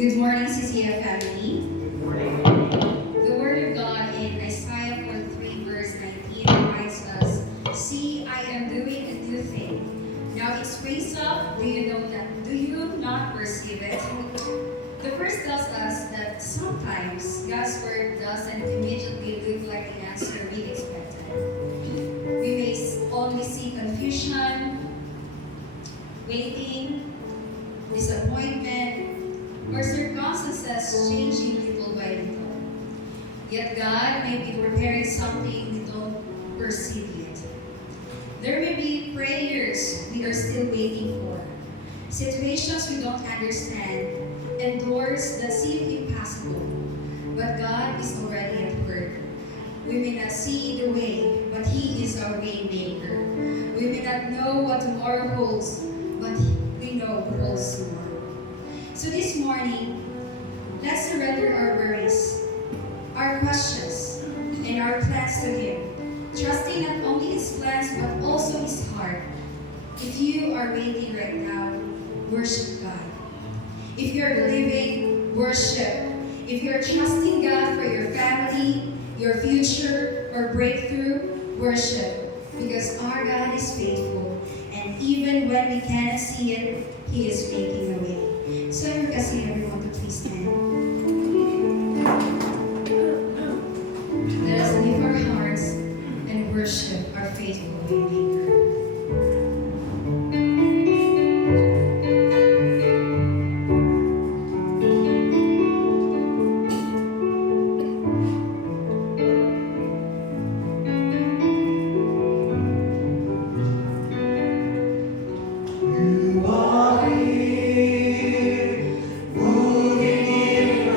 Good morning, CCF family. The Word of God in Isaiah 43 verse 19 reminds us, "See, I am doing a new thing. Now it springs up. Do you know that? Do you not perceive it?" The verse tells us that sometimes God's Word doesn't immediately look like the answer we expected. We may only see confusion, waiting, disappointment, or circumstances changing little by little. Yet God may be preparing something we don't perceive yet. There may be prayers we are still waiting for, situations we don't understand, and doors that seem impossible. But God is already at work. We may not see the way, but He is our way maker. We may not know what tomorrow holds, but we know who holds tomorrow. So this morning, let's surrender our worries, our questions, and our plans to Him, trusting not only His plans but also His heart. If you are waiting right now, worship God. If you're believing, worship. If you're trusting God for your family, your future, or breakthrough, worship. Because our God is faithful, and even when we cannot see it, He is making a way. So I'm requesting everyone to please stand. Let us lift our hearts and worship our faithful Waymaker. You are here, moving in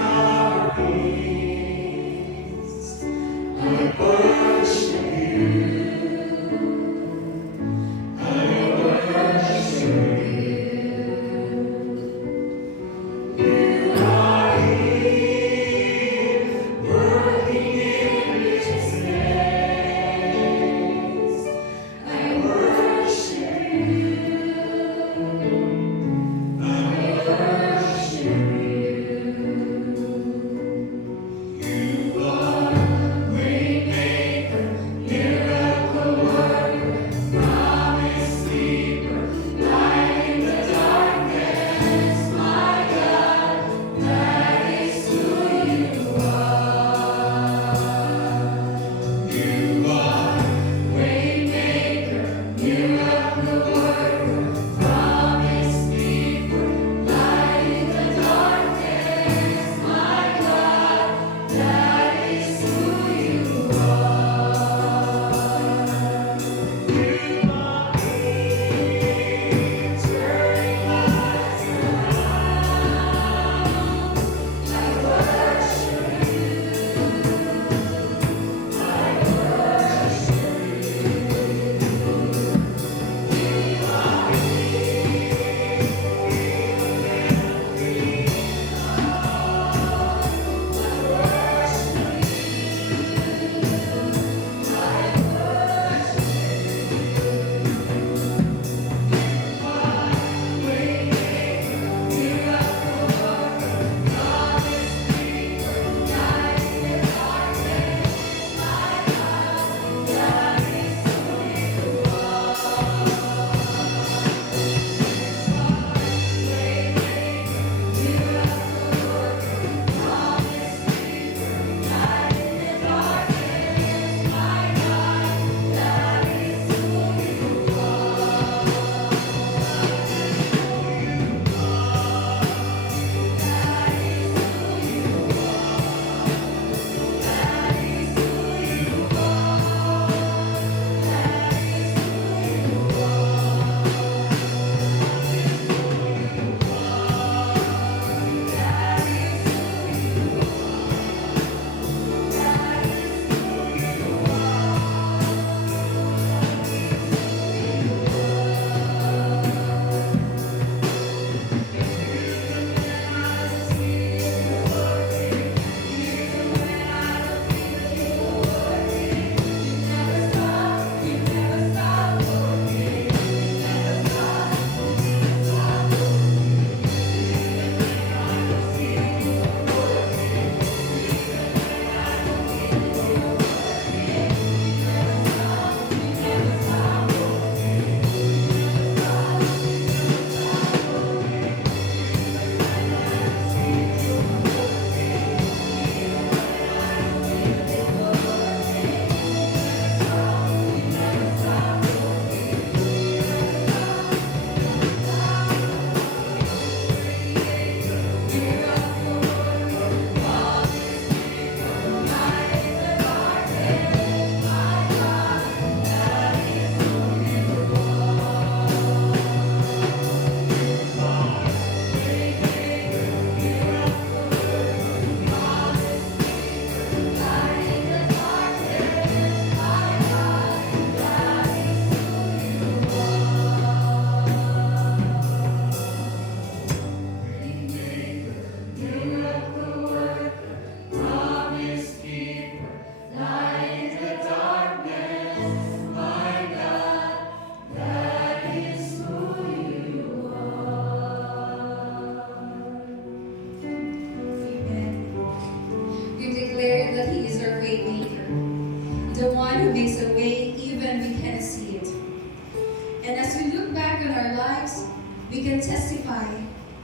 testify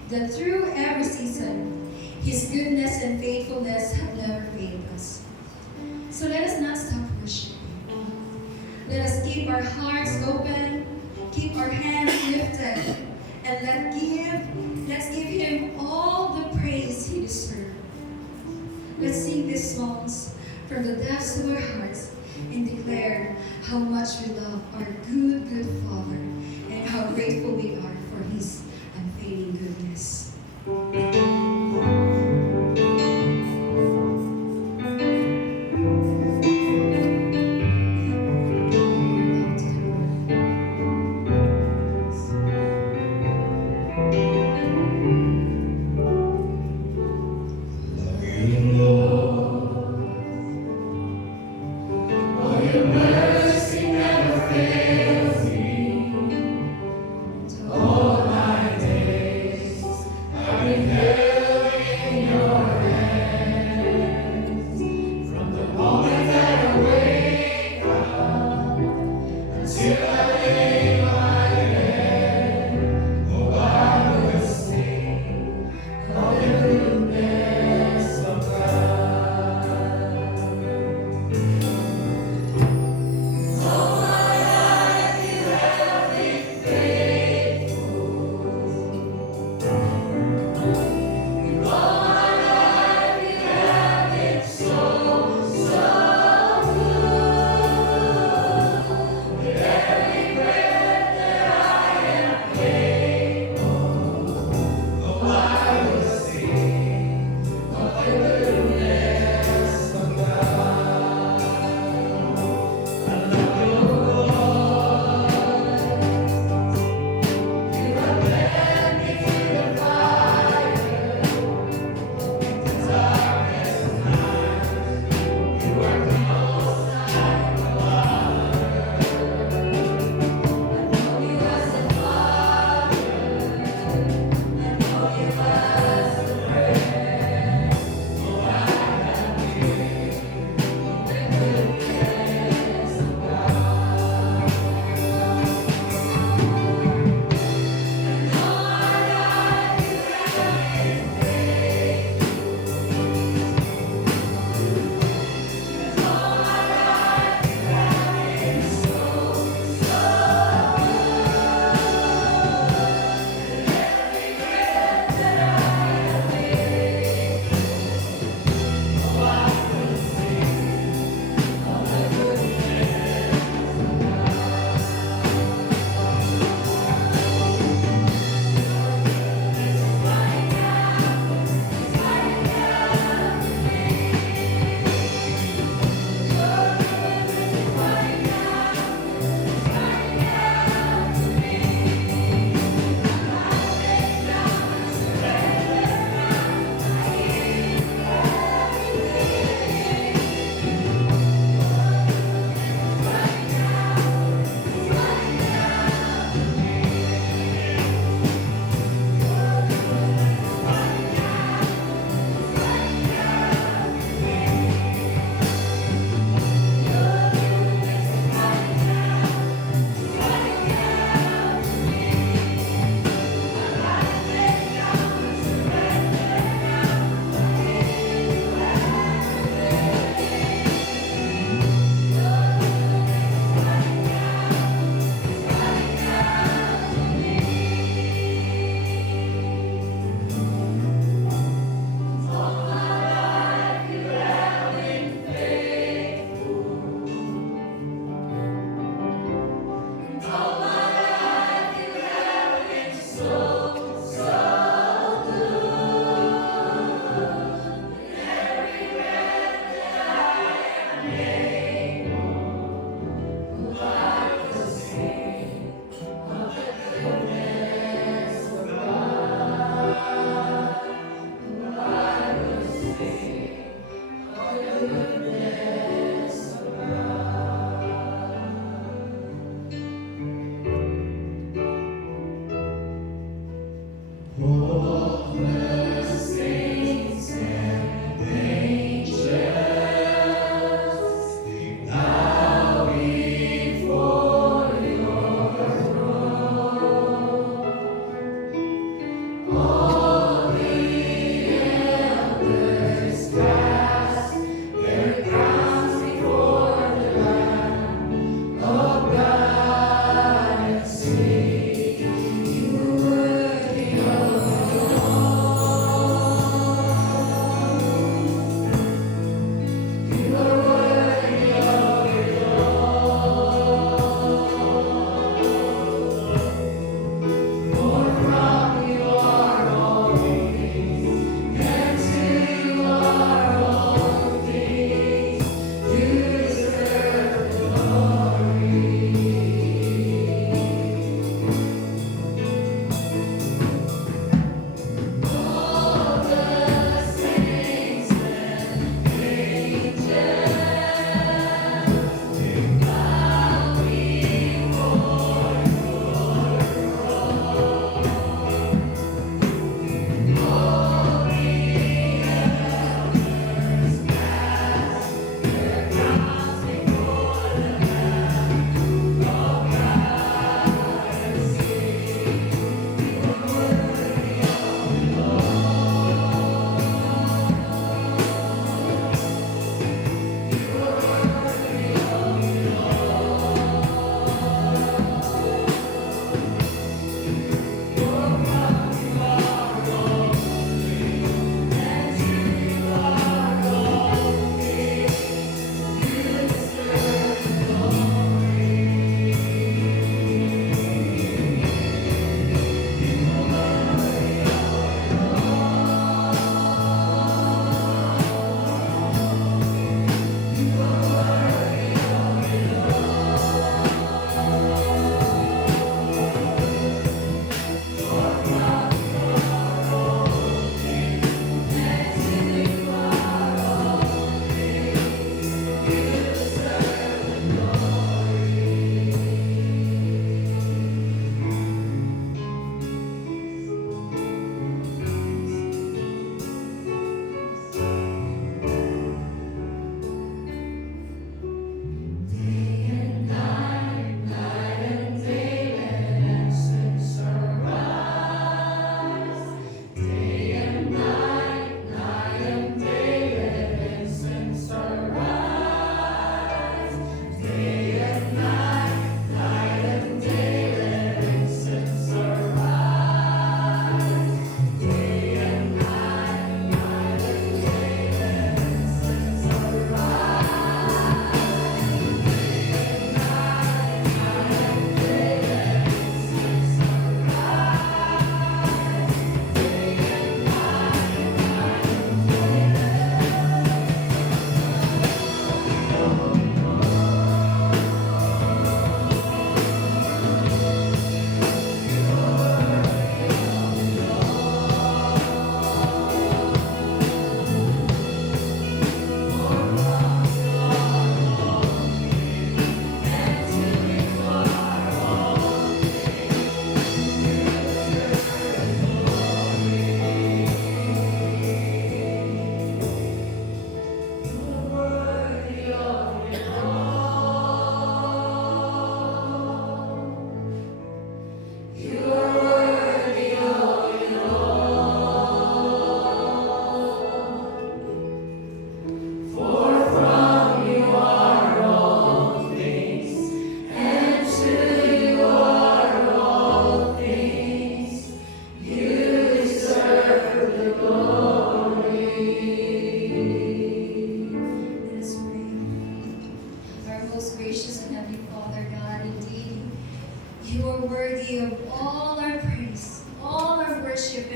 that through every season, His goodness and faithfulness have never failed us. So let us not stop worshiping. Let us keep our hearts open, keep our hands lifted, and let's give Him all the praise He deserves. Let's sing these songs from the depths of our hearts and declare how much we love our good, good Father and how grateful we are for His unfailing goodness. Your mercy never fails.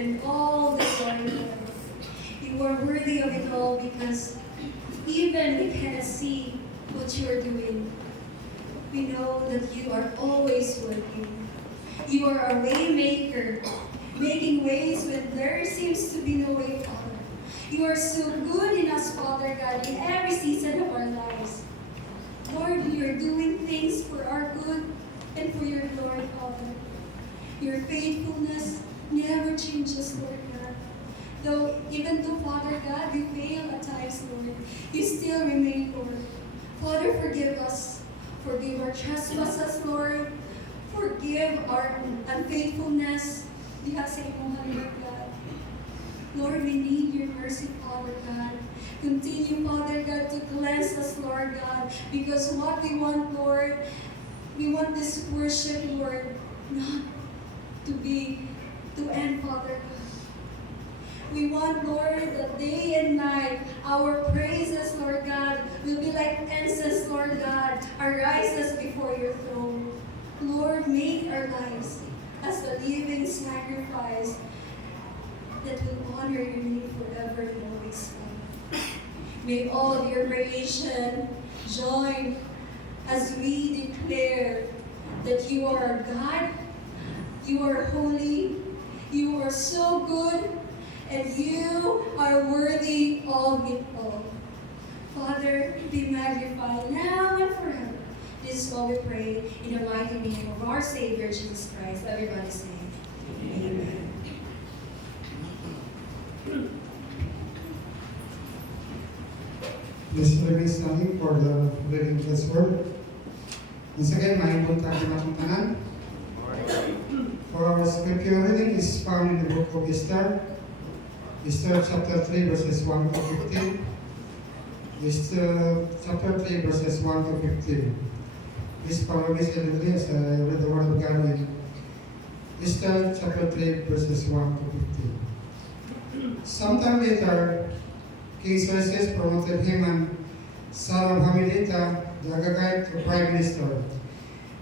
and all the glory, Lord. You are worthy of it all because even we cannot see what you are doing, we know that you are always working. You are a way maker, making ways when there seems to be no way, Father. You are so good in us, Father God, in every season of our lives. Lord, you are doing things for our good and for your glory, Father. Your faithfulness never changes, Lord God. Even though, Father God, we fail at times, Lord, you still remain, Lord. Father, forgive us. Forgive our trespasses, Lord. Forgive our unfaithfulness. Diha sa imuhan, Lord God. Lord, we need your mercy, Father God. Continue, Father God, to cleanse us, Lord God. Because what we want, Lord, we want this worship, Lord, not to end, Father God. We want, Lord, that day and night, our praises, Lord God, will be like incense, Lord God, arises before your throne. Lord, make our lives as a living sacrifice that will honor your name forever and always, Father. May all of your creation join as we declare that you are our God, you are holy, you are so good, and you are worthy of it all. Father, be magnified now and forever. This is what we pray in the mighty name of our Savior, Jesus Christ. Everybody say, Amen. Please remain standing for the reading of God's word. Once again, maayong buntag sa atong tanan. For our scripture reading is found in the book of Esther. Esther chapter 3 verses 1 to 15. Esther chapter 3 verses 1 to 15. Please follow me silently as I read the word of God in Esther chapter 3 verses 1 to 15. Sometime later, King Xerxes promoted Haman, son of Hammedatha, the Agagite, to prime minister,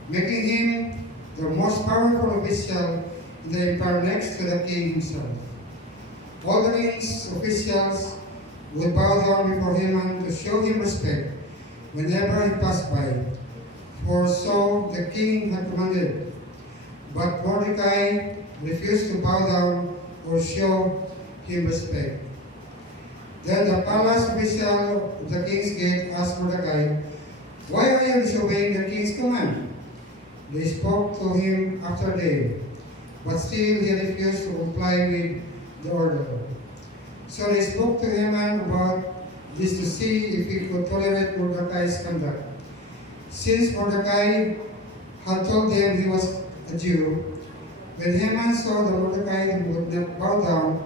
making him the most powerful official in the empire next to the king himself. All the king's officials would bow down before Haman to show him respect whenever he passed by, for so the king had commanded. But Mordecai refused to bow down or show him respect. Then the palace official of the king's gate asked Mordecai, "Why are you disobeying the king's command?" They spoke to him after day, but still he refused to comply with the order. So they spoke to Haman about this to see if he could tolerate Mordecai's conduct. Since Mordecai had told them he was a Jew, when Haman saw that Mordecai would not bow down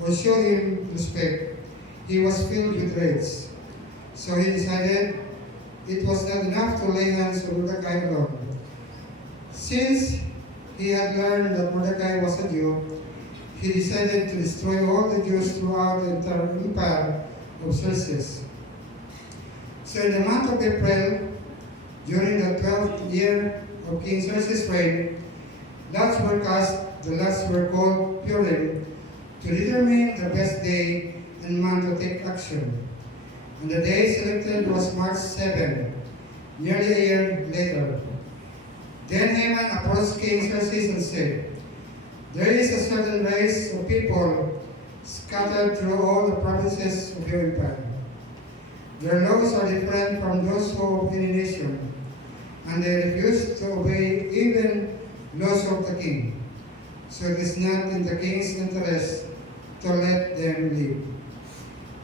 or show him respect, he was filled with rage. So he decided it was not enough to lay hands on Mordecai alone. Since he had learned that Mordecai was a Jew, he decided to destroy all the Jews throughout the entire empire of Xerxes. So in the month of April, during the 12th year of King Xerxes' reign, lots were cast. The lots were called Purim, to determine the best day and month to take action. And the day selected was March 7, nearly a year later. Then Haman approached King Xerxes and said, "There is a certain race of people scattered through all the provinces of your empire. Their laws are different from those of any nation, and they refuse to obey even laws of the king. So it is not in the king's interest to let them live.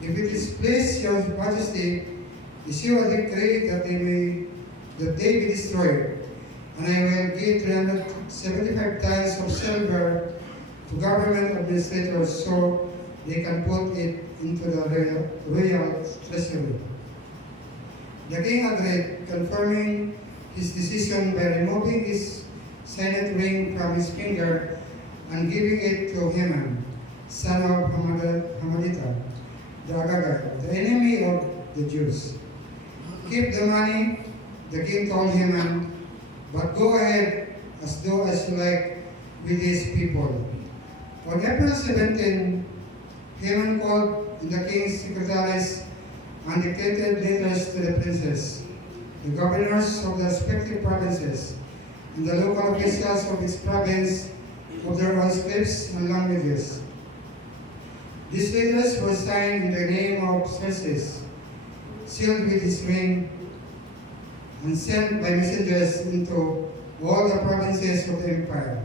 If it is pleased your majesty, issue a decree that they be destroyed, and I will give 375 tons of silver to government administrators so they can put it into the royal treasury." The king agreed, confirming his decision by removing his signet ring from his finger and giving it to Haman, son of Hammedatha, the Agagite, the enemy of the Jews. "Keep the money," the king told Haman, "but go ahead as though as you like with these people. On April 17, Haman called in the king's secretaries and dictated letters to the princes, the governors of the respective provinces, and the local officials of each province of their own scripts and languages. These letters were signed in the name of Xerxes, sealed with his ring, and sent by messengers into all the provinces of the empire.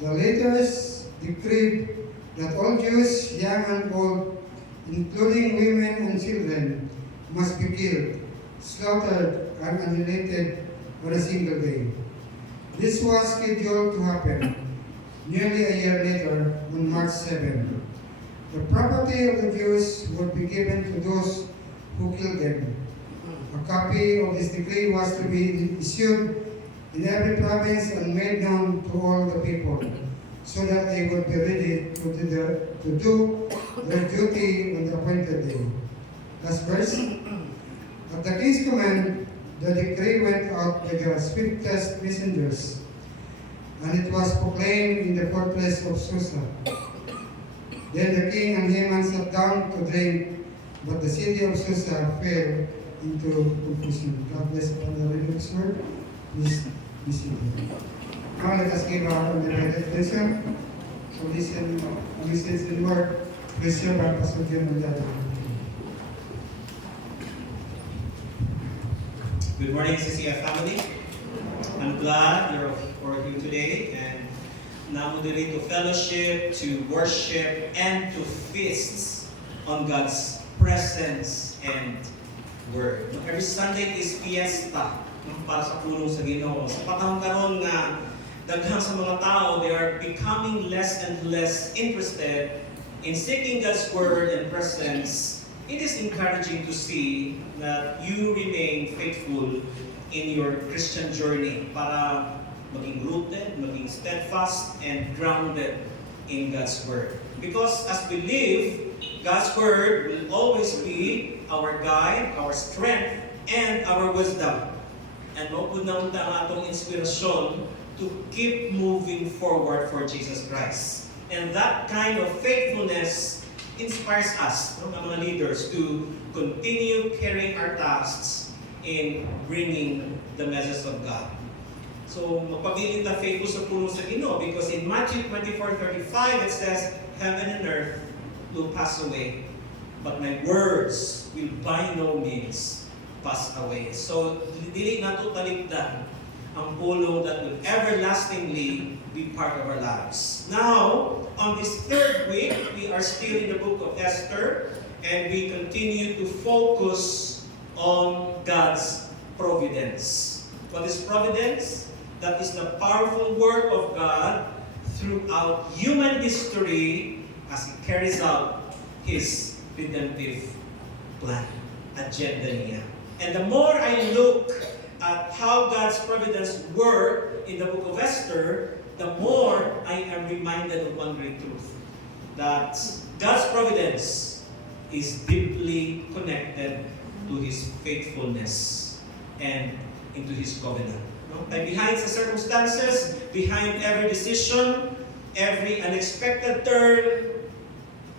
The letters decreed that all Jews, young and old, including women and children, must be killed, slaughtered, and annihilated on a single day. This was scheduled to happen nearly a year later, on March 7. The property of the Jews would be given to those who killed them. A copy of this decree was to be issued in every province and made known to all the people, so that they would be ready to do their duty on the appointed day. Last verse. At the king's command, the decree went out by the swiftest messengers, and it was proclaimed in the fortress of Susa. Then the king and Haman sat down to drink, but the city of Susa fell into confusion. God bless upon the reading of His word. Please be seated. Now let us give our undivided attention to listen to the word. Please share our Pastor John Maliado. Good morning, CCF family. I'm glad you're here today and na-moderate to fellowship, to worship, and to feast on God's presence and Word. Every Sunday is fiesta para sa pulong sa Ginoo. Sa panahon karon nga daghang sa mga tao, they are becoming less and less interested in seeking God's Word and presence. It is encouraging to see that you remain faithful in your Christian journey para maging rooted, maging steadfast, and grounded in God's Word. Because as we live, God's Word will always be our guide, our strength, and our wisdom. And maupunang ang atong inspirasyon to keep moving forward for Jesus Christ. And that kind of faithfulness inspires us, mga leaders, to continue carrying our tasks in bringing the message of God. So, magpabilin na faithful sa pulong sa Ginoo because in Matthew 24:35 it says, "Heaven and earth will pass away, but my words will by no means pass away." So, dili nato talikdan ang pulong that will everlastingly be part of our lives. Now, on this third week, we are still in the book of Esther, and we continue to focus on God's providence. What is providence? That is the powerful work of God throughout human history as He carries out His redemptive plan, agenda niya. And the more I look at how God's providence work in the book of Esther, the more I am reminded of one great truth, that God's providence is deeply connected to His faithfulness and into His covenant. No? And behind the circumstances, behind every decision, every unexpected turn,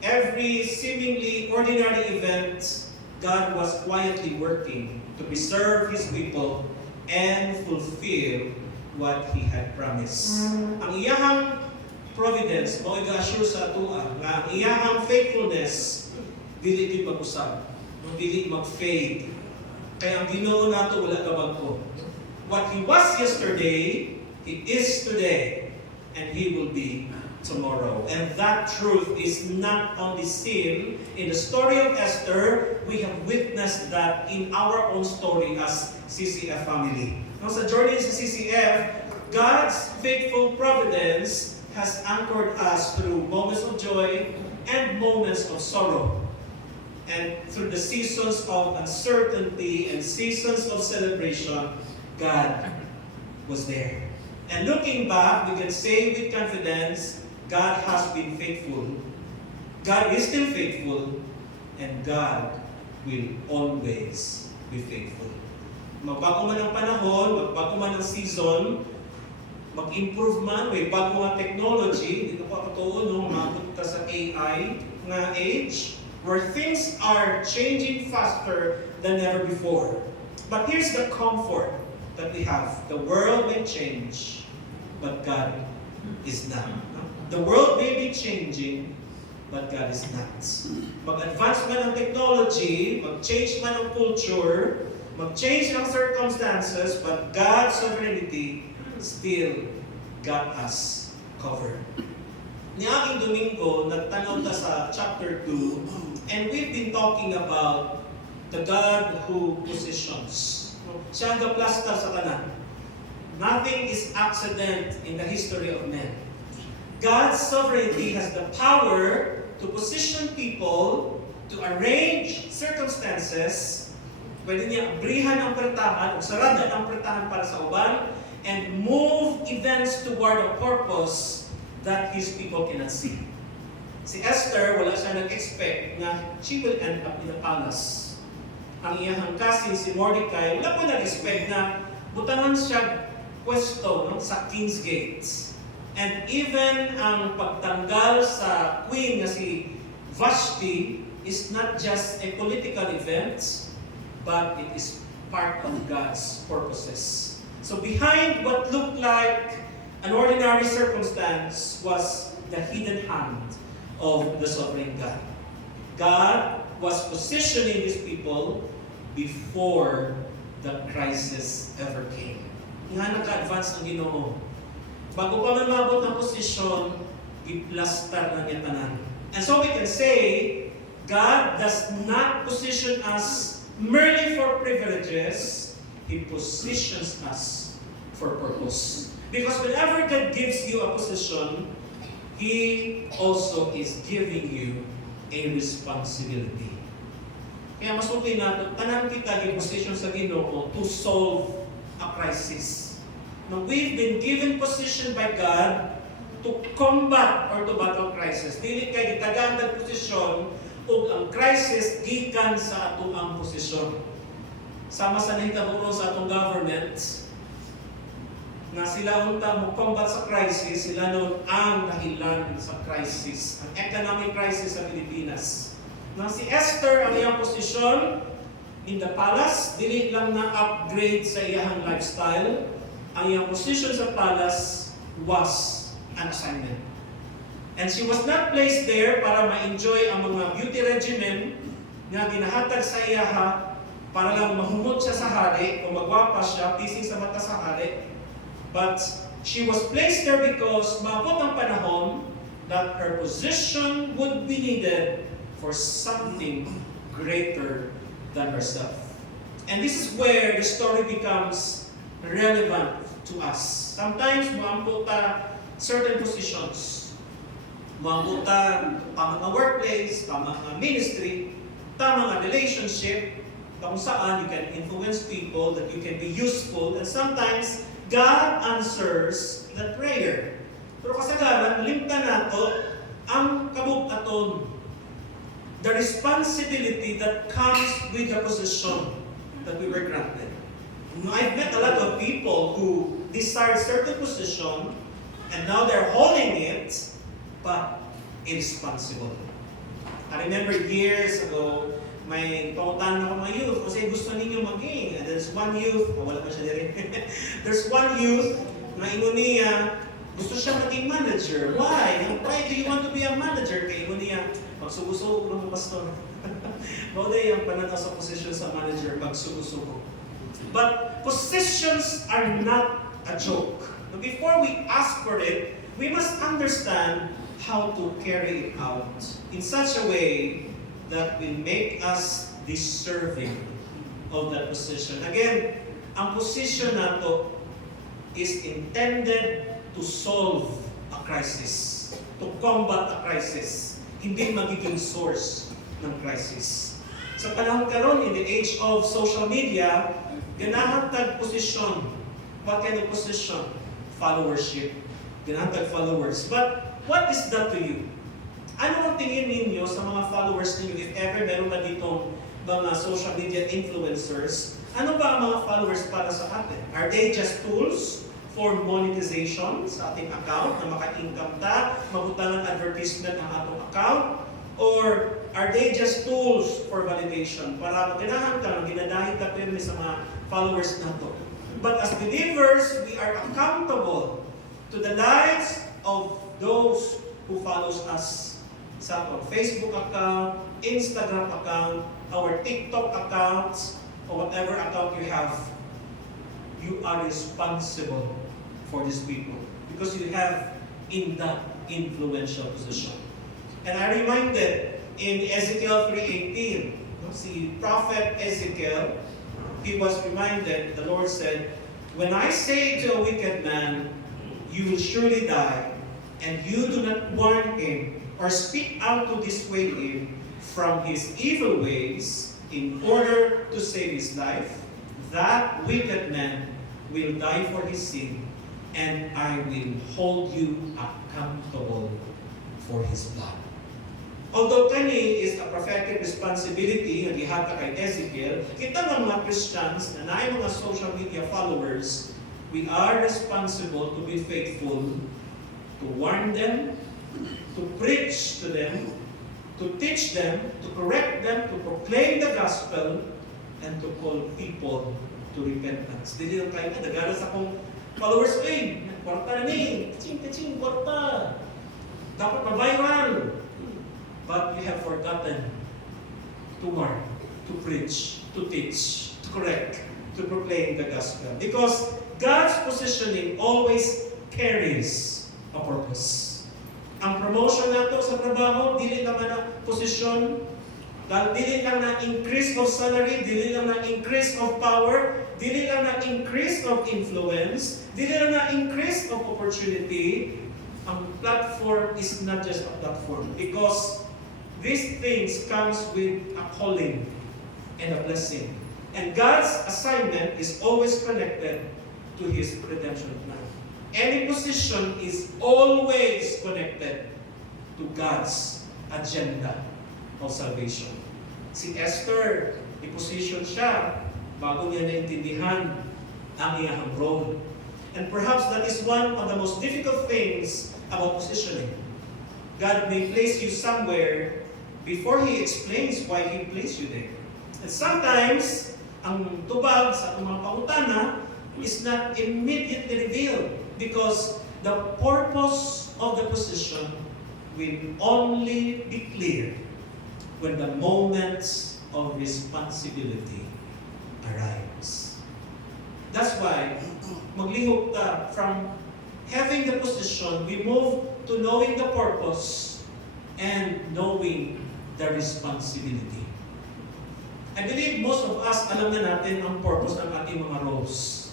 every seemingly ordinary event, God was quietly working to preserve His people and fulfill what He had promised. Ang iyahang providence, mo i-assure sa atua, nga ang iyahang faithfulness, dili di mag-usab, dili mag-fade. Kaya ang Ginoo nato wala ka bagko. What He was yesterday, He is today, and He will be tomorrow. And that truth is not only seen in the story of Esther, we have witnessed that in our own story as CCF family. Now, sa journey sa CCF, God's faithful providence has anchored us through moments of joy and moments of sorrow. And through the seasons of uncertainty and seasons of celebration, God was there. And looking back, we can say with confidence, God has been faithful. God is still faithful, and God will always be faithful. Magbago man ang panahon, magbago man ang season, mag-improve man, may bago nga technology, hindi ko katoo, no, mapunta sa AI na age, where things are changing faster than ever before. But here's the comfort that we have. The world may change, but God is not. The world may be changing, but God is not. Mag-advance man ang technology, mag-change man ang culture, mag-change ang circumstances, but God's sovereignty still got us covered. Niaging Domingo, nagtanaw ta sa chapter 2, and we've been talking about the God who positions. Siya ang gaplasta sa kanan. Nothing is accident in the history of man. God's sovereignty has the power to position people, to arrange circumstances. Pwede niya abrihan ang pretahan, o sarada ang pretahan para sa uban, and move events toward a purpose that His people cannot see. Si Esther, wala siya nag-expect na she will end up in the palace. Ang iyang cousin, si Mordecai, wala po nag-expect na butangan siya pwesto, no, sa King's Gates. And even ang pagtanggal sa queen na si Vashti is not just a political event, but it is part of God's purposes. So behind what looked like an ordinary circumstance was the hidden hand of the sovereign God. God was positioning His people before the crisis ever came. Nga naka-advance ang Ginoo. Bago pa man mabot ng posisyon, iplastar na niya tanan. And so we can say, God does not position us merely for privileges, He positions us for purpose. Because whenever God gives you a position, He also is giving you a responsibility. Kaya masukin natin, tanan kita yung position sa Ginoo to solve a crisis. Now, we've been given position by God to combat or to battle crisis. Dili kay gitagaan ng posisyon o ang crisis gikan sa atong ang posisyon. Sama sa nahitabo sa atong government na sila unta mo combat sa crisis, sila noon ang dahilan sa crisis, ang economic crisis sa Pilipinas. Na si Esther ang iyang posisyon in the palace, dili lang na upgrade sa iyang lifestyle. Ang iyang position sa palace was an assignment. And she was not placed there para ma-enjoy ang mga beauty regimen na ginahatag sa iyaha para lang mahumot siya sa hari o magwapa siya, pising sa mata sa hari. But she was placed there because maabot ang panahon that her position would be needed for something greater than herself. And this is where the story becomes relevant to us. Sometimes maambot ta certain positions. Maambot ta tamang workplace, tamang ministry, tamang relationship, kung saan you can influence people, that you can be useful, and sometimes God answers the prayer. Pero kasagaran, limtan nato ang kabug-aton, the responsibility that comes with the position that we were granted. I've met a lot of people who desired certain position and now they're holding it, but irresponsible. I remember years ago, may pautan ako mga youth kasi gusto ninyo maging. And there's one youth, wala pa siya din. There's one youth na ingon niya, gusto siya maging manager. Why? Why do you want to be a manager? Kaya ingon niya, magsugo-sugo ng pastor. Bauday ang pananaw sa position sa manager, magsugo-sugo. But positions are not a joke. But before we ask for it, we must understand how to carry it out in such a way that will make us deserving of that position. Again, ang position nato is intended to solve a crisis, to combat a crisis, hindi magiging source ng crisis. Sa panahon karon, in the age of social media, ganahatag position. What kind of position? Followership. Ganahatag followers. But what is that to you? Ano ang tingin ninyo sa mga followers ninyo? If ever meron na ditong mga social media influencers, ano ba ang mga followers para sa atin? Are they just tools? for monetization sa ating account na maka-income ta, mabutangan advertisement ng atong account, or are they just tools for validation para maganahan ka, ginadahit ka pirmi sa mga followers nato. But as believers, we are accountable to the lives of those who follows us sa our Facebook account, Instagram account, our TikTok accounts, or whatever account you have. You are responsible for these people because you have in that influential position. And I reminded in Ezekiel 3:18, si Prophet Ezekiel, he was reminded, the Lord said, when I say to a wicked man, you will surely die, and you do not warn him or speak out to dissuade him from his evil ways in order to save his life, that wicked man will die for his sin, and I will hold you accountable for his blood. Although kani is a prophetic responsibility na gihata kay Ezekiel, kita ng mga Christians na naay mga social media followers, we are responsible to be faithful, to warn them, to preach to them, to teach them, to correct them, to proclaim the gospel, and to call people to repentance. Dili lang kayo na, nagara sa akong followers, kwarta na ni, kaching, kwarta. Dapat ma-viral. But we have forgotten to warn, to preach, to teach, to correct, to proclaim the gospel. Because God's positioning always carries a purpose. Ang promotion nato sa trabaho, dili naman na posisyon, dili lang na increase of salary, dili lang na increase of power, dili lang na increase of influence, dili lang na increase of opportunity. Ang platform is not just a platform because these things comes with a calling and a blessing. And God's assignment is always connected to His redemption plan. Any position is always connected to God's agenda of salvation. Si Esther, i-position siya bago niya naintindihan ang iyang role. And perhaps that is one of the most difficult things about positioning. God may place you somewhere before He explains why He placed you there. And sometimes, ang tubag sa atong mga pangutana is not immediately revealed because the purpose of the position will only be clear when the moments of responsibility arrives. That's why, maglihok ka from having the position, we move to knowing the purpose and knowing the responsibility. I believe most of us alam na natin ang purpose ng ating mga roles.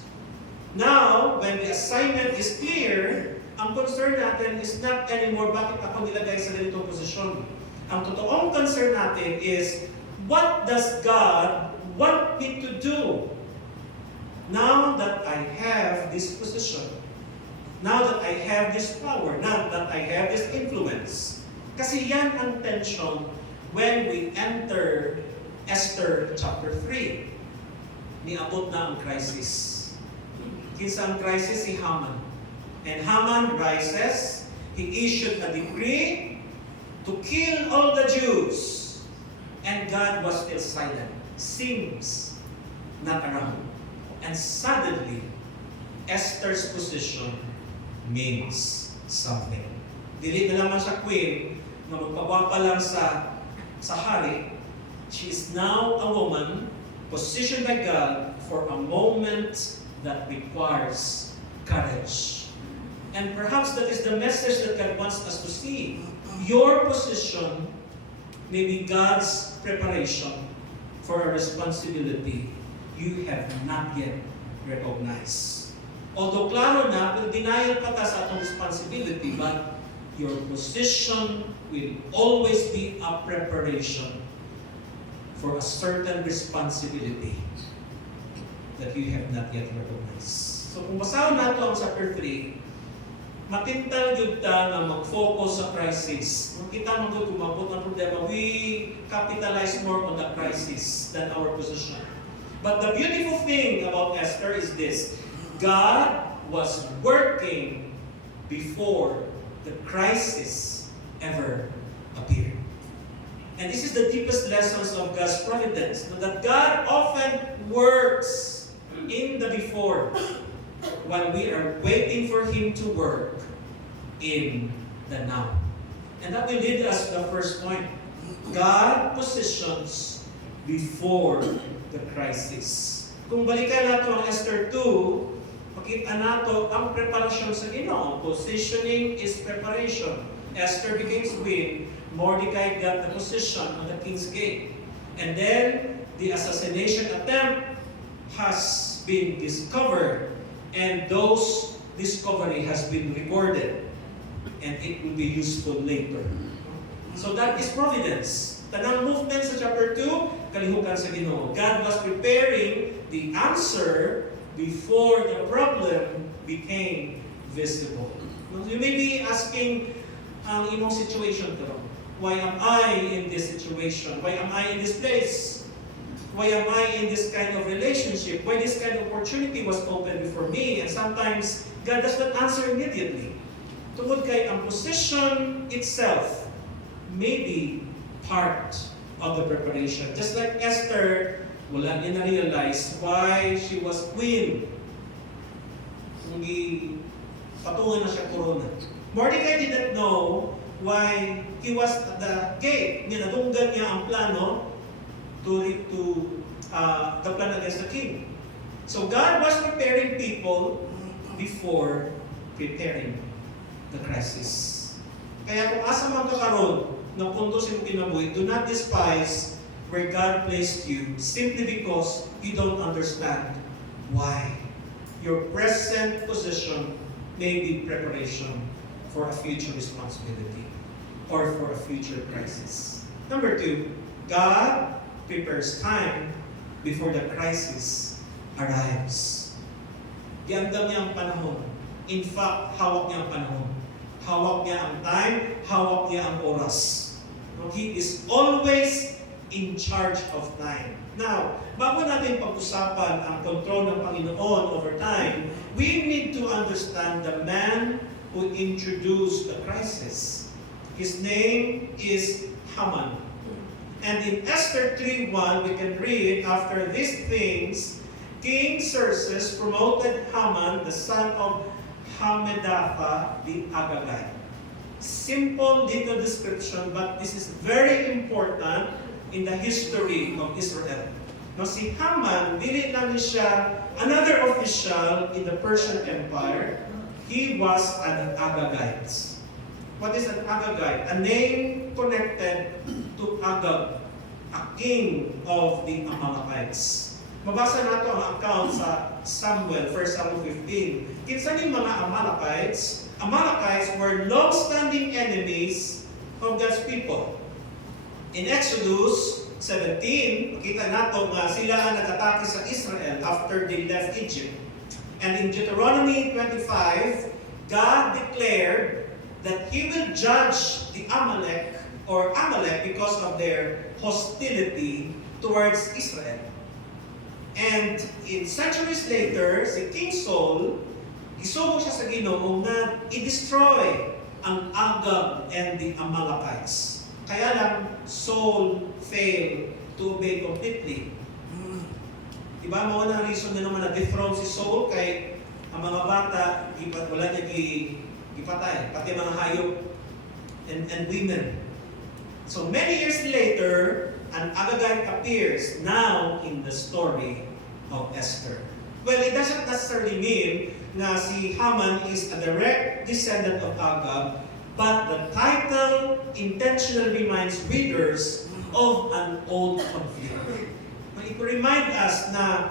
Now, when the assignment is clear, ang concern natin is not anymore bakit ako nilagay sa ganitong posisyon. Ang totoong concern natin is, what does God want me to do now that I have this position? Now that I have this power, now that I have this influence. Kasi yan ang tension when we enter Esther chapter 3. Niabot na ang crisis. Kinsa ang crisis? Si Haman. And Haman rises, he issued a decree to kill all the Jews. And God was still silent. Seems not around. And suddenly, Esther's position means something. Dili na naman siya queen na magpababa lang sa hari. She is now a woman positioned by God for a moment that requires courage. And perhaps that is the message that God wants us to see. Your position may be God's preparation for a responsibility you have not yet recognized. Although klaro na, pero denial pa ta sa atong responsibility, but your position will always be a preparation for a certain responsibility that you have not yet recognized. So kung basahon nato ang chapter 3, matintal yun ta na mag-focus sa crisis. Kung kita mag-umabot ng problema, we capitalize more on the crisis than our position. But the beautiful thing about Esther is this: God was working before the crisis ever appeared. And this is the deepest lessons of God's providence, that God often works in the before while we are waiting for Him to work in the now. And that will lead us to the first point. God positions before the crisis. Kung balikan nato ang Esther 2, makita nato ang preparasyon sa Ginoo. Positioning is preparation. Esther became queen. Mordecai got the position on the king's gate. And then, the assassination attempt has been discovered. And those discovery has been recorded. And it will be useful later. So that is providence. Tanang movement sa chapter 2, kalihukan sa Ginoo. God was preparing the answer before the problem became visible. You may be asking ang imong situation to. Why am I in this situation? Why am I in this place? Why am I in this kind of relationship? Why this kind of opportunity was open before me? And sometimes, God does not answer immediately. Tungod kay ang position itself may be part of the preparation. Just like Esther, wala niya na-realize why she was queen. Hindi patungan na siya corona. Mordecai didn't know why he was at the gate. Ninadunggan niya ang plano to the plan against the king. So God was preparing people before preparing the crisis. Kaya kung asa man ka karon ng punto sa imong kinabuhi, do not despise where God placed you simply because you don't understand why. Your present position may be preparation for a future responsibility or for a future crisis. Number 2, God prepares time before the crisis arrives. Giandam niya ang panahon. In fact, hawak niya ang panahon. Hawak niya ang time, hawak niya ang oras. He is always in charge of time. Now, bago natin pag-usapan ang control ng Panginoon over time, we need to understand the man who introduced the crisis. His name is Haman. And in Esther 3:1, we can read, after these things, King Xerxes promoted Haman, the son of Hammedatha, the Agagite. Simple little description, but this is very important in the history of Israel. Now, si Haman, dili lang siya another official in the Persian Empire. He was an Agagite. What is an Agagite? A name connected to Agag, a king of the Amalekites. Mabasa nato ang account sa Samuel, 1 Samuel 15. Kinsa ni mga Amalekites? Amalekites were long-standing enemies of God's people. In Exodus 17, makita nato nga sila ang nag-atake sa Israel after they left Egypt. And in Deuteronomy 25, God declared that He will judge the Amalek because of their hostility towards Israel. And in centuries later, si King Saul, isugo siya sa Ginoo na i-destroy ang Agag and the Amalekites. Kaya lang, Saul failed to obey completely. Diba, mga reason na naman na-dethrone si Saul kay ang mga bata, wala niya ipatay, pati mga hayop and women. So many years later, an Agagite appears now in the story of Esther. Well, it doesn't necessarily mean na si Haman is a direct descendant of Agag, but the title intentionally reminds readers of an old conflict. It will remind us na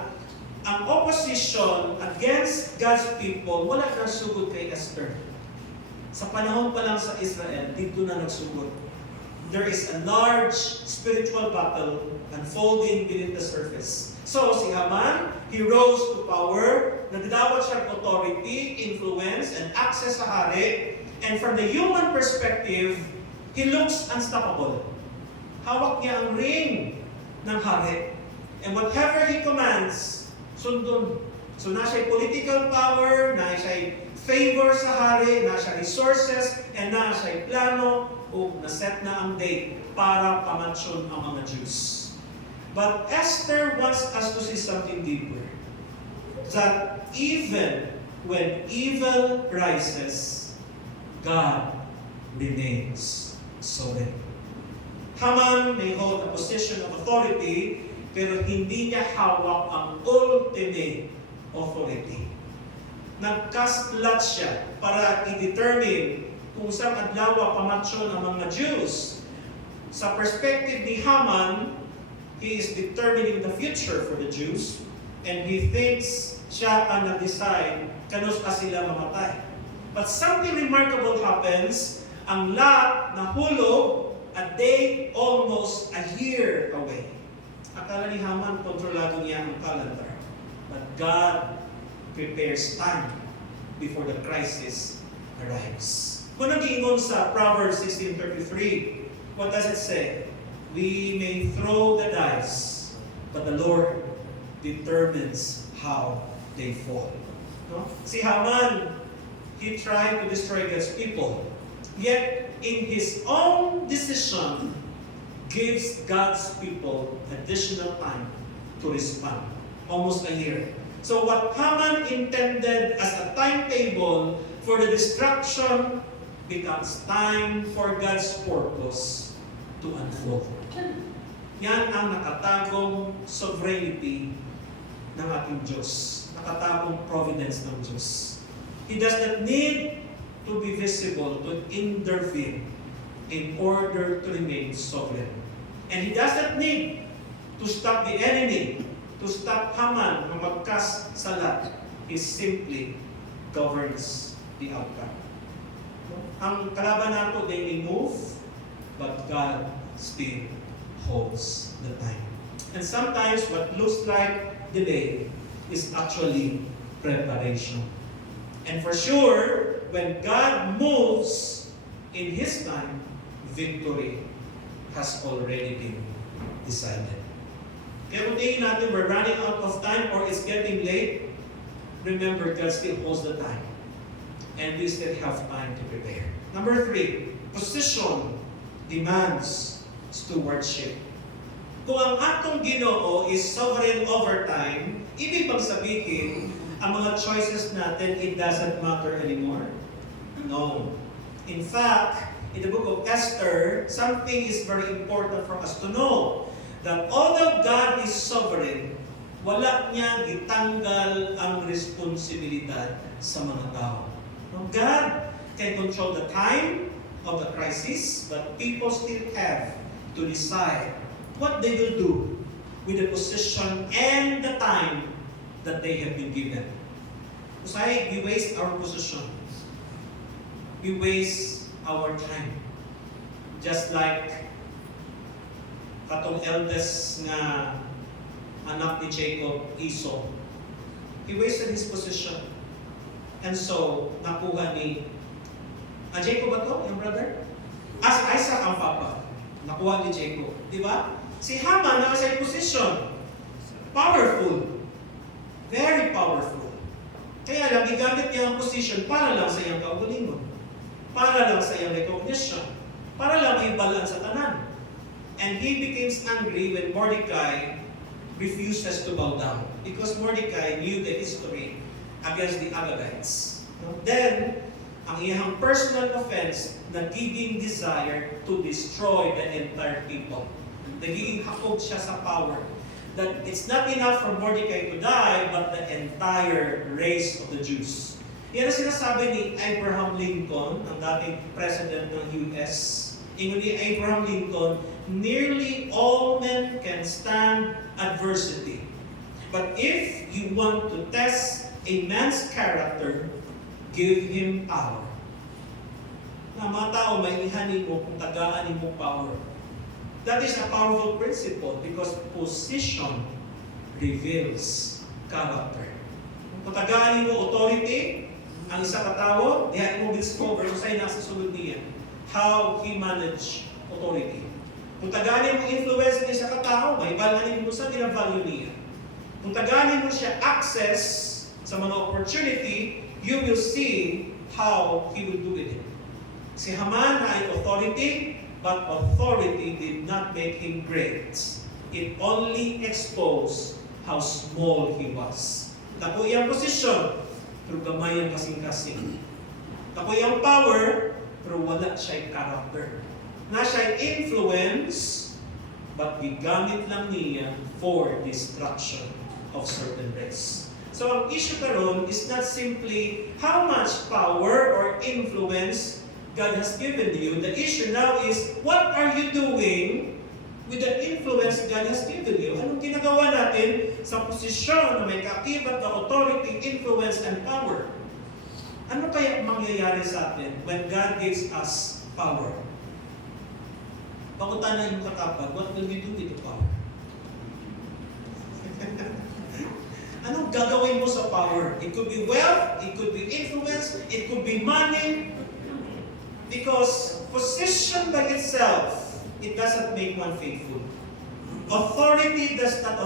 ang opposition against God's people, wala nang sugod kay Esther. Sa panahon pa lang sa Israel, dito na nagsugod. There is a large spiritual battle unfolding beneath the surface. So, si Haman, he rose to power, nagdawat siya ng authority, influence, and access sa hari. And from the human perspective, he looks unstoppable. Hawak niya ang ring ng hari. And whatever he commands, sundon. So na siya'y political power, na siya'y favor sa hari, na siya'y resources, and na siya'y plano, o naset na ang date para pamatsyon ang mga Jews. But Esther wants us to see something deeper. That even when evil rises, God remains sovereign. Haman may hold a position of authority, pero hindi niya hawak ang ultimate authority. Nag-cast lot siya para i-determine kung saan adlaw pamatsyon ang mga Jews. Sa perspective ni Haman, he is determining the future for the Jews, and he thinks siya ang nag-decide kanus pa sila mamatay. But something remarkable happens. Ang lot nahulog a day almost a year away. Akala ni Haman, kontrolado niya ang calendar. But God prepares time before the crisis arrives. Kung nag-iingon sa Proverbs 16:33, what does it say? We may throw the dice, but the Lord determines how they fall. No? Si Haman, he tried to destroy God's people. Yet, in his own decision, gives God's people additional time to respond. Almost a year. So what Haman intended as a timetable for the destruction becomes time for God's purpose to unfold. Yan ang nakatagong sovereignty ng ating Diyos. Nakatagong providence ng Diyos. He does not need to be visible, to intervene in order to remain sovereign. And He does not need to stop the enemy, to stop Haman na magkas sa lot. He simply governs the outcome. Ang kalaban nato, they may move, but God still holds the time. And sometimes what looks like delay is actually preparation. And for sure, when God moves in His time, victory has already been decided. Kaya kung tingin natin we're running out of time or it's getting late, remember God still holds the time. And we still have time to prepare. Number 3, position demands stewardship. Kung ang atong Ginoo is sovereign over time, ibig bang sabihin, ang mga choices natin, it doesn't matter anymore? No. In fact, in the book of Esther, something is very important for us to know. That although God is sovereign, wala niya gitanggal ang responsibilidad sa mga tao. God can control the time of the crisis, but people still have to decide what they will do with the position and the time that they have been given. Kasi we waste our position. We waste our time. Just like katong eldest nga anak ni Jacob, Esau. He wasted his position. And so, nakuha ni Jacob ba to, yung brother? As Isaac ang papa. Nakuha ni Jacob. Di ba? Si Haman nasa sa position. Powerful. Very powerful. Kaya lang, igamit niya ang position para lang sa iyang kaugalingon. Para lang sa iyang recognition. Para lang ibalan sa tanan. And he becomes angry when Mordecai refuses to bow down. Because Mordecai knew the history against the Agagites. Then, ang iyang personal offense, nagiging desire to destroy the entire people. Nagiging hakog siya sa power. That it's not enough for Mordecai to die, but the entire race of the Jews. Yan ang sinasabi ni Abraham Lincoln, ang dating president ng US. Ingon ni Abraham Lincoln, nearly all men can stand adversity. But if you want to test a man's character, give him power. Na mga tao, may ihanin mo kung tagaanin mo power. That is a powerful principle because position reveals character. Kung tagaanin mo authority, ang isa katao, diyan mo discover kung sa'yo nasa sulod niya. How he manage authority. Kung tagaanin mo influence niya sa katao, may balanin mo sa value niya. Kung tagaanin mo siya access sa mga opportunity, you will see how he will do with it. Si Haman ay authority, but authority did not make him great. It only exposed how small he was. Dako iyang posisyon, pero gamay ang kasing-kasing. Dako iyang power, pero wala siya'y character. Na siya'y influence, but gigamit lang niya for destruction of certain race. So ang issue karon is not simply how much power or influence God has given you. The issue now is, what are you doing with the influence God has given you? Anong ginagawa natin sa posisyon na may kaakibat na authority, influence, and power? Ano kaya mangyayari sa atin when God gives us power? Pakutan na yung katapat, what will we do with the power? Anong gagawin mo sa power? It could be wealth, it could be influence, it could be money. Because position by itself, it doesn't make one faithful. Authority does not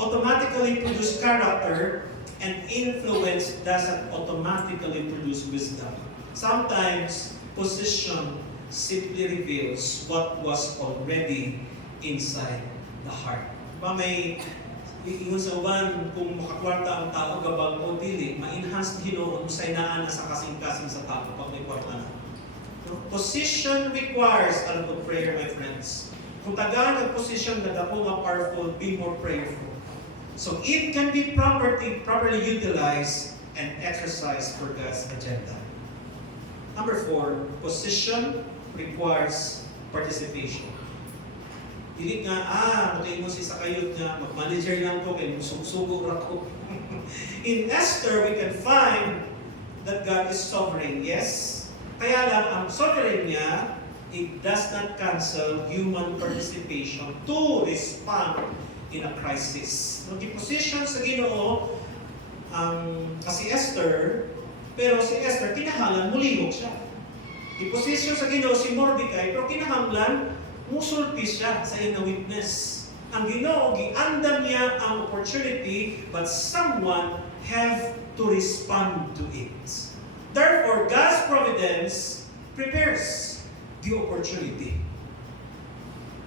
automatically produce character, and influence doesn't automatically produce wisdom. Sometimes, position simply reveals what was already inside the heart. Diba may ingon sa uban, kung makakwarta ang tao gabag o dili, ma-enhance Ginoo kung sa inaan na sa kasing-kasing sa tao pag may kwarta na. Position requires a lot of prayer, my friends. Kung tagaan ang position na dako nga powerful, be more prayerful. So it can be properly utilized and exercised for God's agenda. Number 4, position requires participation. Dili nga, matuin mo si Sakayot nga, mag-manager lang ko, kaya musog-sugo ra ko. In Esther, we can find that God is sovereign, yes. Kaya lang, ang sovereign niya, it does not cancel human participation to respond in a crisis. Nag-position sa Ginoo kasi Esther, pero si Esther, kinahanglan mulihok siya. I-position sa Ginoo si Mordecai, pero kinahanglan musulti siya sa iyang witness. Ang Ginoo, giandam niya ang opportunity, but someone have to respond to it. Therefore, God's providence prepares the opportunity.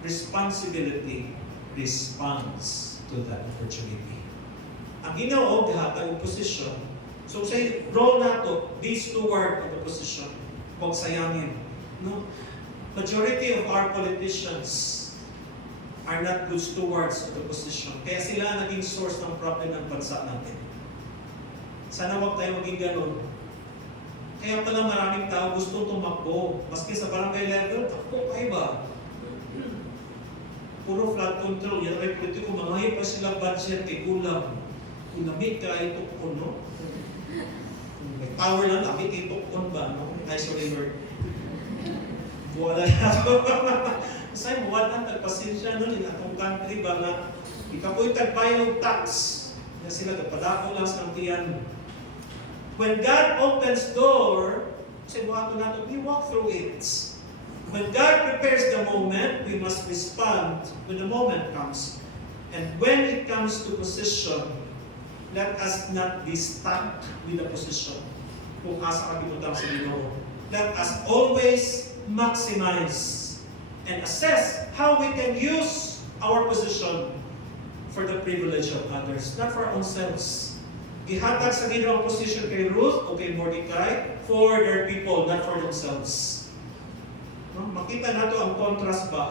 Responsibility responds to that opportunity. Ang Ginoo gihatag og posisyon. So say role nato, be steward of the position. Huwag sayangin. No? Majority of our politicians are not good stewards of the position. Kaya sila naging source ng problem ng bansa natin. Sana huwag tayo maging ganun. Kaya pala maraming tao gusto tumakbo. Maski sa barangay level, takbo kayo ba? Puro flood control. Yan ay politiko, mangahay pa sila budget kay kulang. Kung namit ka ay tukon, no? May power lang, namit kay tukon ba? No? Ay, sorry Lord. Buwala na ako. Masay mo, wala tagpasensya nun. Atong country ba nga, ikapoy tagbayad tax. Na sila, kapadako lang sa tiyan. When God opens door, say, we walk through it. When God prepares the moment, we must respond when the moment comes. And when it comes to position, let us not be stuck with the position. Kung asa ka binutang sa Ginoo. Let us always maximize and assess how we can use our position for the privilege of others, not for ourselves. Gihatag sa Ginoo ang position kay Ruth o kay Mordecai for their people, not for themselves. No? Makita nato ang contrast ba?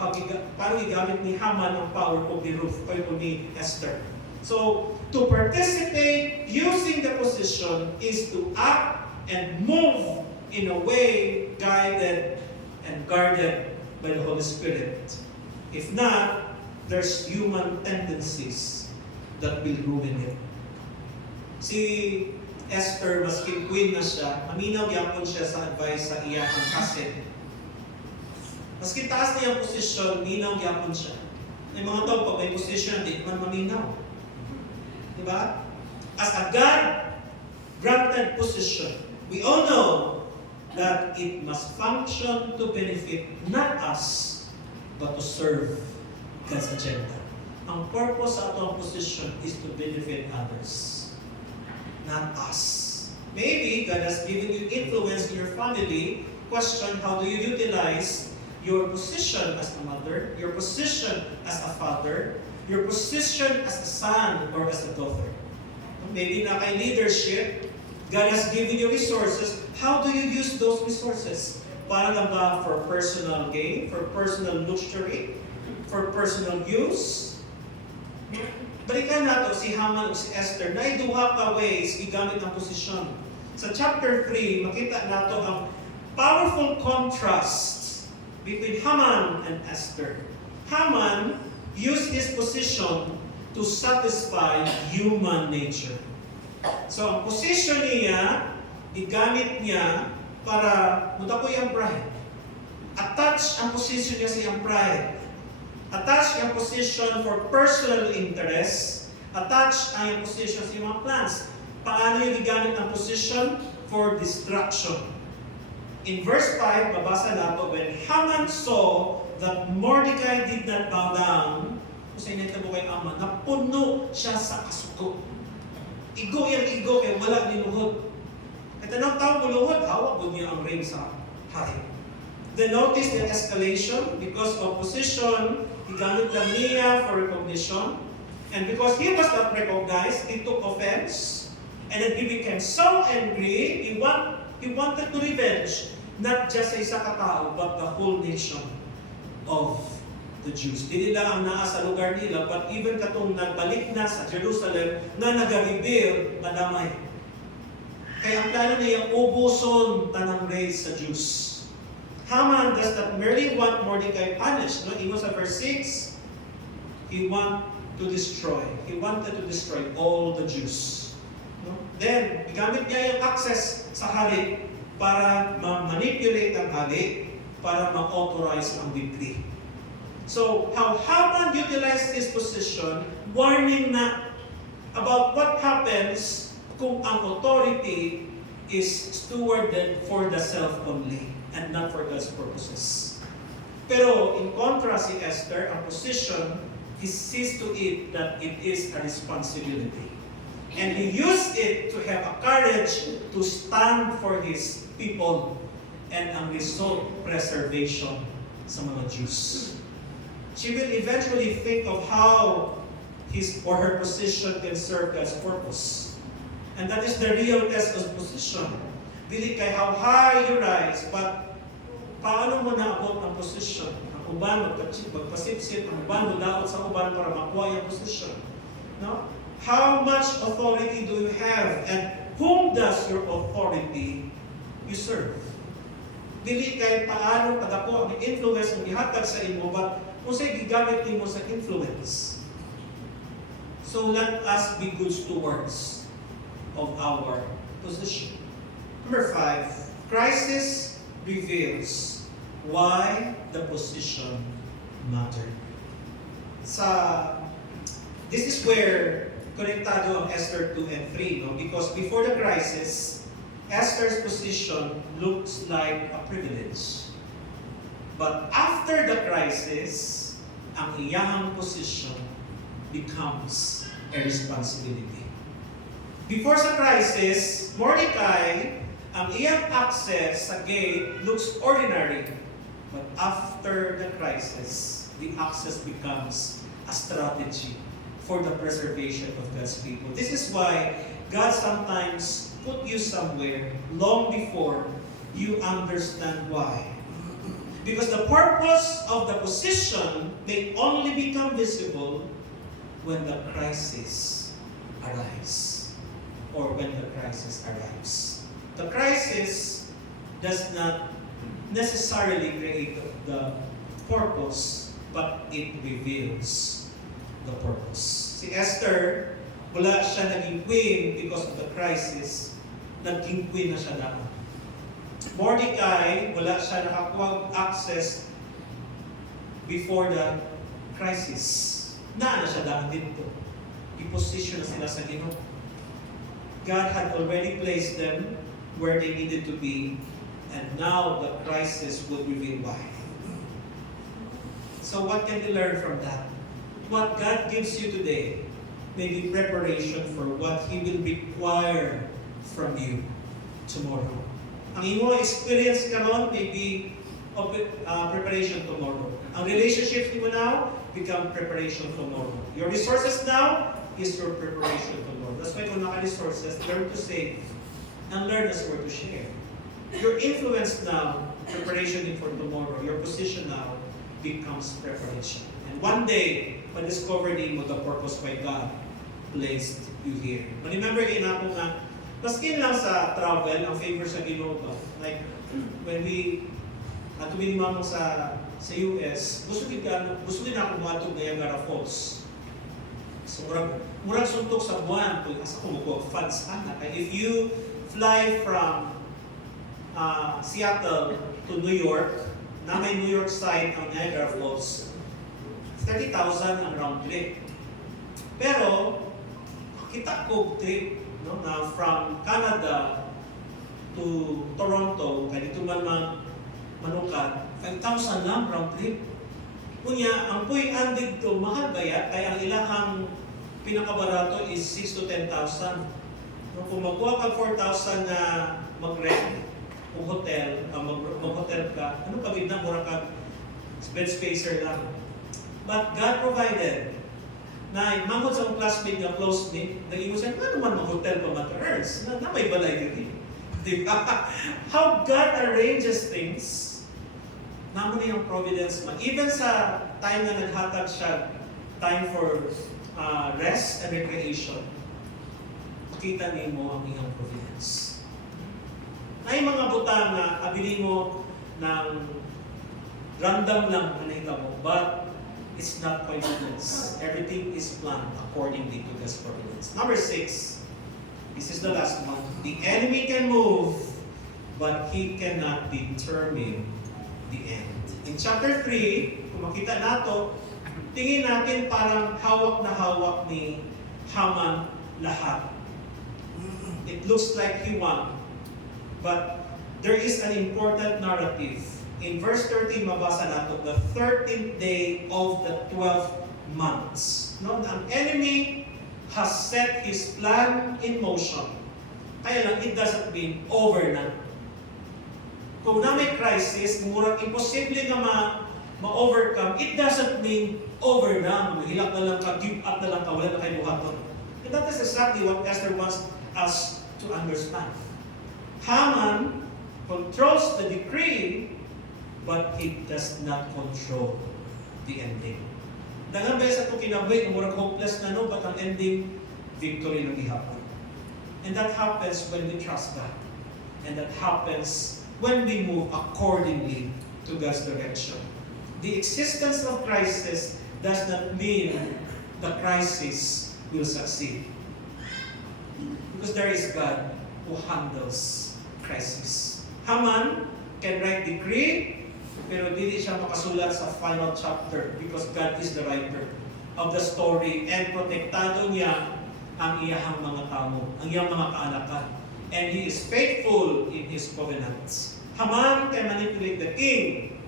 Paano igamit ni Haman ang power o ni Ruth o ni Esther. So, to participate using the position is to act and move in a way guided and guarded by the Holy Spirit. If not, there's human tendencies that will ruin it. Si Esther, maski queen na siya, maminaw yapon siya sa advice sa iyang cousin. Maski taas na yung posisyon, minaw yapon siya. May mga tao, pag may posisyon, hindi man maminaw. Diba? As a God-granted position, we all know that it must function to benefit not us, but to serve God's agenda. Ang purpose sa atong position is to benefit others. not us. Maybe God has given you influence in your family. Question, how do you utilize your position as a mother, your position as a father, your position as a son or as a daughter? Maybe na kay leadership, God has given you resources. How do you use those resources? Para lang ba for personal gain, for personal luxury, for personal use? Balikan nato si Haman o si Esther na duha ka ways gigamit ang posisyon. Sa chapter 3, makita nato ang powerful contrast between Haman and Esther. Haman used his position to satisfy human nature. So, ang position niya, igamit niya para mutakoy ang pride. Attach ang position niya sa iyang pride. Attach ang position for personal interest. Attach ang iyang position sa iyang mga plans. Paano yung igamit ang position? For destruction. In verse 5, babasa nato, when Haman saw that Mordecai did not bow down, kung sa mo kay Haman, napuno siya sa kasuko. Igo yung igo kay wala niluhod. At anong tao muluhod? Hawak po niya ang ring sa hari. Then notice the escalation because of position, igamit lang niya for recognition. And because he was not recognized, he took offense. And then he became so angry, he wanted to revenge not just sa isa katao, but the whole nation of the Jews. Di nila ang naa sa lugar nila, but even katong nagbalik na sa Jerusalem na nag-rebuild, madamay. Kaya ang plano niya, ubuson tanang race sa Jews. Haman does not merely want Mordecai punished. No? Even sa verse 6, he wanted to destroy all the Jews. No? Then, gamit niya yung access sa hari para ma-manipulate ang hari, para ma-authorize ang decree. So, how Haman utilized his position, warning na about what happens kung ang authority is stewarded for the self only and not for God's purposes. Pero in contrast si Esther, ang position, he sees to it that it is a responsibility. And he used it to have a courage to stand for his people and ang result, preservation sa mga Jews. She will eventually think of how his or her position can serve God's purpose. And that is the real test of position. Dili kay how high you rise, but paano mo naabot ang position? Ang uban, magpasipsip, ang uban, daot sa uban para makuha yung position. No? How much authority do you have? And whom does your authority you serve? Dili kay paano kadako ang influence ang gihatag sa imo, but kung sa'y gigamit nimo sa influence. So let us be good stewards of our position. Number 5, crisis reveals why the position mattered. This is where konektado ang Esther 2 and 3, no? Because before the crisis, Esther's position looks like a privilege. But after the crisis, ang iyang position becomes a responsibility. Before sa crisis, Mordecai, ang iyang access sa gate looks ordinary. But after the crisis, the access becomes a strategy for the preservation of God's people. This is why God sometimes put you somewhere long before you understand why. Because the purpose of the position may only become visible when the crisis arrives. Or when the crisis arrives. The crisis does not necessarily create the purpose, but it reveals the purpose. Si Esther, wala siya naging queen because of the crisis. Naging queen na siya daan. Mordecai, wala siya nakakuha access before the crisis. Na siya daan dito. I-position na sila sa Ginoo. God had already placed them where they needed to be, and now the crisis would reveal why. So what can we learn from that? What God gives you today may be preparation for what He will require from you tomorrow. Ang imo experience karon may be preparation tomorrow. Ang relationships mo now become preparation tomorrow. Your resources now is your preparation tomorrow. That's why kung naka-resources, learn to save and learn as where to share. Your influence now, preparation for tomorrow. Your position now becomes preparation. And one day, ma-discover din mo the purpose why God placed you here. Remember kayo na po nga, maskin lang sa travel, ang favor sa Ginoo ba? Like, when we tumingin mo sa US, gusto din ako matog Niagara Falls. So, murag suntok sa buwan, kung asa ko mo funds ana. If you fly from Seattle to New York, na may New York side ang Niagara Falls, 30,000 ang round trip. Pero, kita ko trip no, na from Canada to Toronto, kaya dito man manukat, 5,000 lang round trip. Kunya, ang puy andid to, mahal gaya, kaya ang ilahang pinakabarato is 6 to 10,000. No, kung magkuha ka 4,000 na mag-rent o hotel, mag-hotel ka, ano pagid na, mura ka, bed spacer lang. But God provided. Na mamod sa akong classmate nga close me, nag-iwan siya, ano man mag-hotel pa mag-earns? Na may balay din. Di ba? How God arranges things, namo na yung providence man. Even sa time na naghatag siya, time for rest and recreation, makita niyo ang iyong providence. Ay mga butang na abili mo ng random lang na nakita mo, but it's not coincidence. Everything is planned accordingly to God's providence. Number 6, this is the last one. The enemy can move, but he cannot determine the end. In chapter 3, kung makita nato, tingin natin parang hawak na hawak ni Haman lahat. It looks like he won. But there is an important narrative. In verse 13, mabasa nato, the 13th day of the 12th months. No, ang enemy has set his plan in motion. Kaya lang, it doesn't mean over na. Kung na may crisis, murang imposible na ma-overcome, it doesn't mean over na. Mahilak na lang ka, give up na lang ka, wala na kayo buhaton. And that is exactly what Esther wants us to understand. Haman controls the decree, but he does not control the ending. Dangan beses ako kinabuhi, murang hopeless na no, but ang ending, victory ng gihapon. And that happens when we trust God. And that happens when we move accordingly to God's direction. The existence of crisis does not mean the crisis will succeed. Because there is God who handles crisis. Haman can write decree, pero dili siya makasulat sa final chapter because God is the writer of the story and protektado niya ang iyahang mga tao, ang iyang mga kaanakan. And He is faithful in His covenants. Haman can manipulate the king,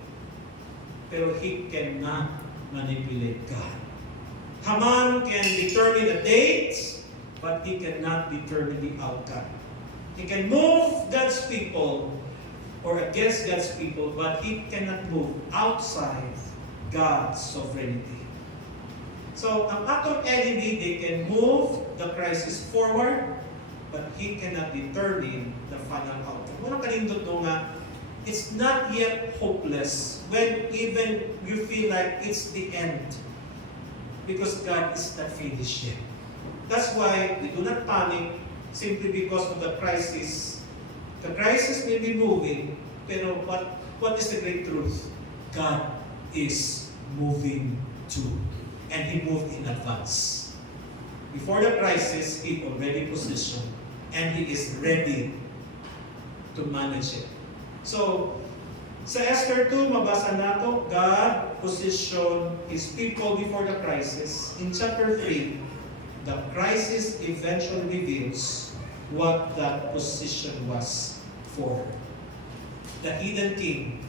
pero he cannot manipulate God. Haman can determine the date, but he cannot determine the outcome. He can move God's people or against God's people, but he cannot move outside God's sovereignty. So, ang atong enemy, they can move the crisis forward, but he cannot determine the final outcome. Walang kanindot no nga, it's not yet hopeless when even you feel like it's the end. Because God is not finished yet. That's why we do not panic simply because of the crisis. The crisis may be moving, pero what is the great truth? God is moving too. And He moved in advance. Before the crisis, He already positioned. And He is ready to manage it. So, sa Esther 2, mabasa nato, God positioned His people before the crisis. In chapter 3, the crisis eventually reveals what that position was for. The hidden king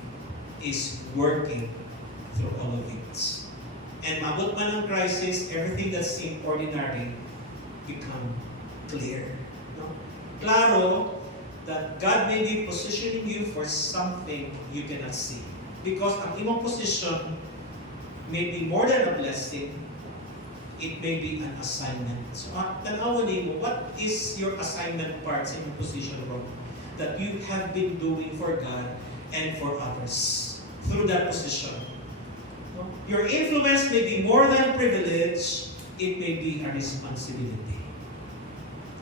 is working through all of it. And mabot man ang crisis, everything that seemed ordinary become clear. No? Klaro that God may be positioning you for something you cannot see. Because ang imong position may be more than a blessing, it may be an assignment. So, tanawan mo, what is your assignment part sa inyong position, bro? That you have been doing for God and for others through that position. No? Your influence may be more than privilege, it may be a responsibility.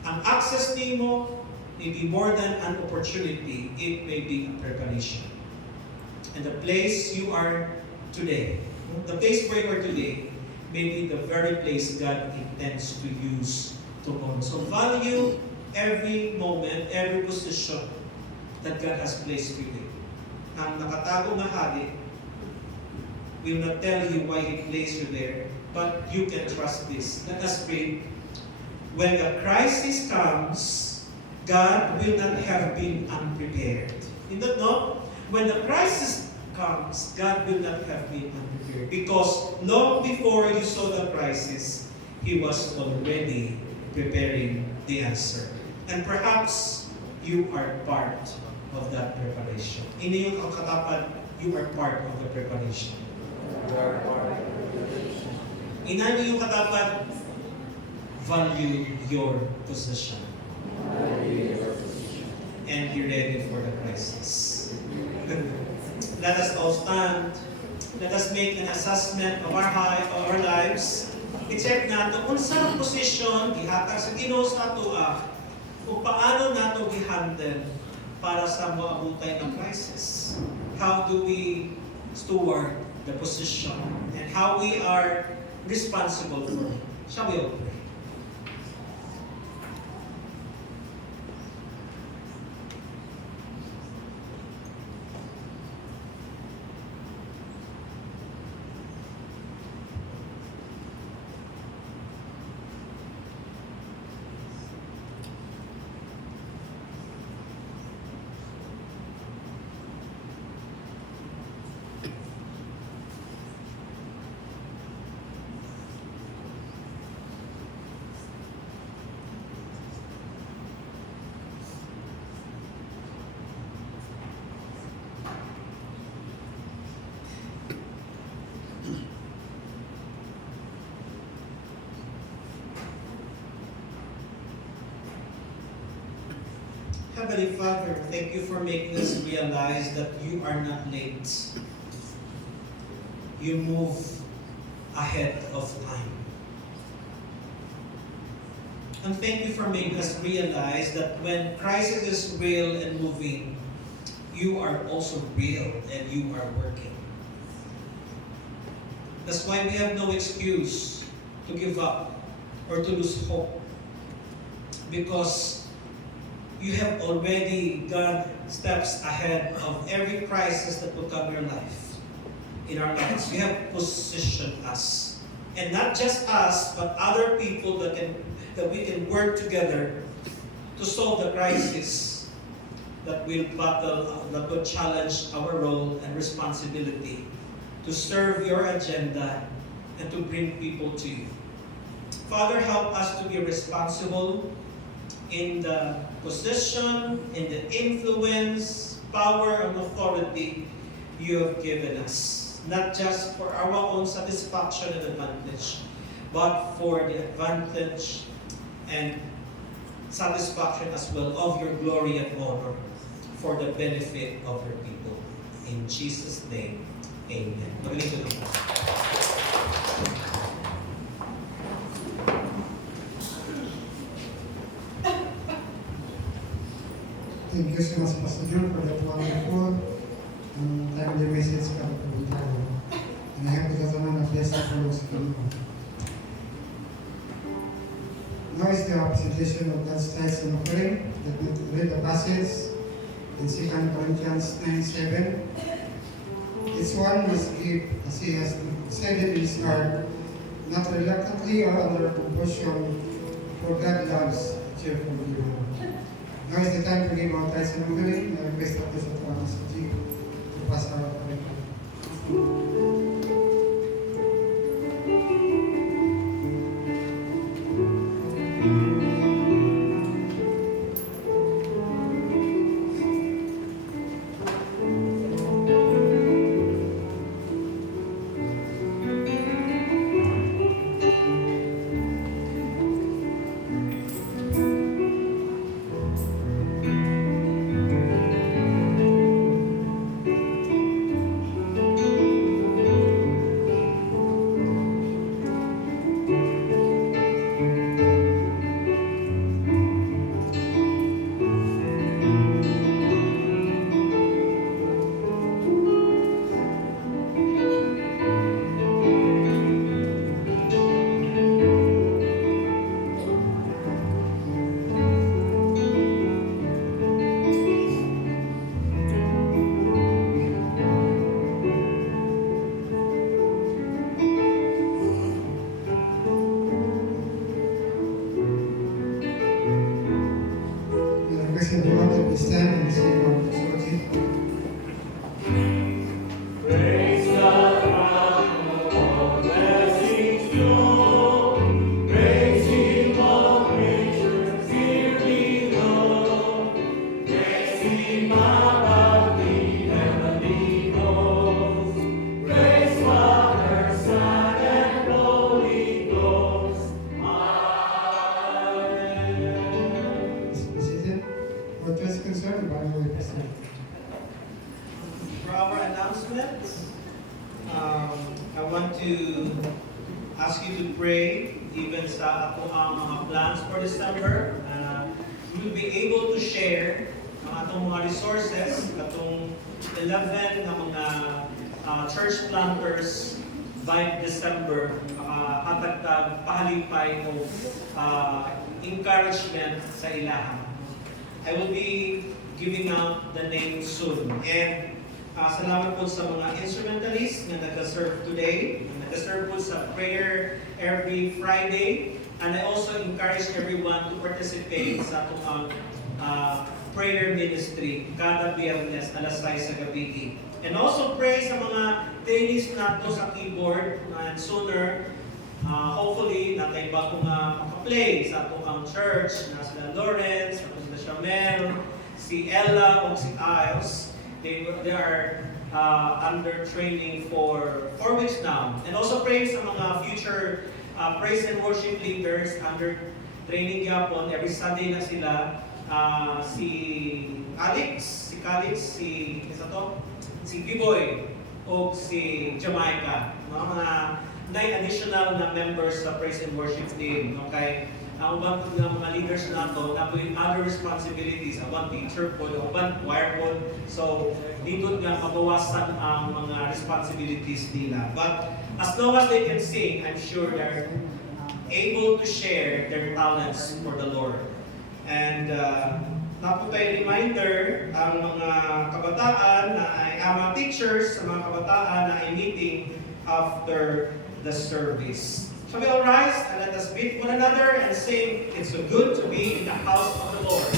Ang access nimo may be more than an opportunity, it may be a preparation. And the place you are today, the place where you are today, may be the very place God intends to use tomorrow. So value every moment, every position that God has placed you in. Ang nakatago na hari will not tell you why He placed you there, but you can trust this. Let us pray. When the crisis comes, God will not have been unprepared. You don't know? When the crisis comes, God will not have been unprepared. Because long before you saw the crisis, He was already preparing the answer. And perhaps you are part of that preparation. Ini yung katapat, you are part of the preparation. Ina yung katapat, value your position. And be ready for the crisis. Let us all stand. Let us make an assessment of our lives. I-check natin kung saan posisyon ihatag sa Ginoo sa ato kung paano nato i-handle para sa moabutay ng crisis. How do we steward the position and how we are responsible for it. Shall we all pray? Heavenly Father, thank you for making us realize that you are not late. You move ahead of time. And thank you for making us realize that when crisis is real and moving, you are also real and you are working. That's why we have no excuse to give up or to lose hope. Because you have already gone steps ahead of every crisis that will come in your life, in our lives. You have positioned us. And not just us, but other people that we can work together to solve the crisis that will battle, that will challenge our role and responsibility to serve your agenda and to bring people to you. Father, help us to be responsible in the position, in the influence, power, and authority you have given us. Not just for our own satisfaction and advantage, but for the advantage and satisfaction as well of your glory and honor for the benefit of your people. In Jesus' name, amen. Magaling ko lang. Thank you so much, Pastor John, for that wonderful and timely message para po tayo. And I hope that naman na-bless na follow sa Panginoon. Now is the presentation of God's tithes and offering. Let me read the passage in 2 Corinthians 9:7. Each one must give as he has said in his heart, not reluctantly or under compulsion, for God loves a cheerful giver. Now is the time to give our tithes and offering. I request that this Thomas G to pass our offering. ask you to pray even sa ato ang mga plans for December. We will be able to share ang atong mga resources, atong 11 na mga church planters by December, hatag pahalipay o encouragement sa ilahan. I will be giving out the names soon. And salamat po sa mga instrumentalists na nag-serve today, nag-serve po sa prayer every Friday. And I also encourage everyone to participate sa atong prayer ministry kada Biyernes alas 6 sa gabi. And also pray sa mga trainees nato sa keyboard and sooner hopefully natay ba kung maka-play sa atong church na sila Lawrence, sila Shamel, si Ella o si Iles. They are under training for 4 weeks now. And also pray sa mga future praise and worship leaders under training yapon. Every Sunday na sila. Si Alex, si Biboy, o si Jamaica. No? Mga 9 additional na members sa praise and worship team. Okay? Ang ubang mga leaders nato na po yung other responsibilities. One teacher po, one choir po. So, dito nga mabawasan ang mga responsibilities nila. But as long as they can sing, I'm sure they're able to share their talents for the Lord. And napo tayo reminder ang mga kabataan na ay mga teachers sa mga kabataan na ay meeting after the service. Shall we all rise and let us greet one another and sing, "It's so good to be in the house of the Lord."